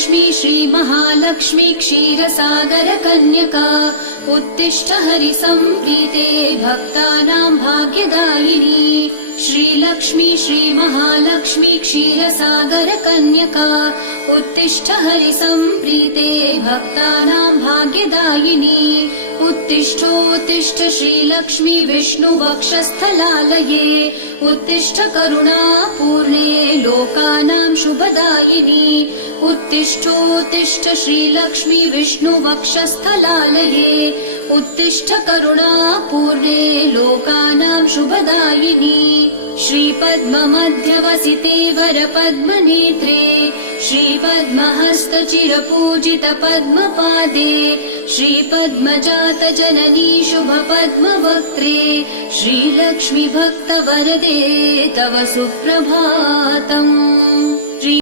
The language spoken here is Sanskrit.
श्रीलक्ष्मी श्रीमहालक्ष्मी क्षीरसागर कन्यका उत्तिष्ठ हरिसम्प्रीते भक्तानां भाग्यदायिनी। श्रीलक्ष्मी श्रीमहालक्ष्मी क्षीरसागर कन्यका उत्तिष्ठ हरिसम्प्रीते भक्तानां भाग्यदायिनी। उत्तिष्ठोत्तिष्ठ श्रीलक्ष्मी विष्णुवक्षस्थलालये उत्तिष्ठ करुणापूर्णे लोकानां शुभदायिनी। उत्तिष्ठोत्तिष्ठ श्रीलक्ष्मी विष्णुवक्षस्थलालये उत्तिष्ठ करुणापूर्णे लोकानां शुभदायिनी। श्रीपद्ममध्यवसिते वरपद्मनेत्रे श्रीपद्महस्तचिरपूजित पद्मपादे श्रीपद्मजात जननी शुभपद्मवक्त्रे श्रीलक्ष्मी भक्तवरदे तव सुप्रभातम्।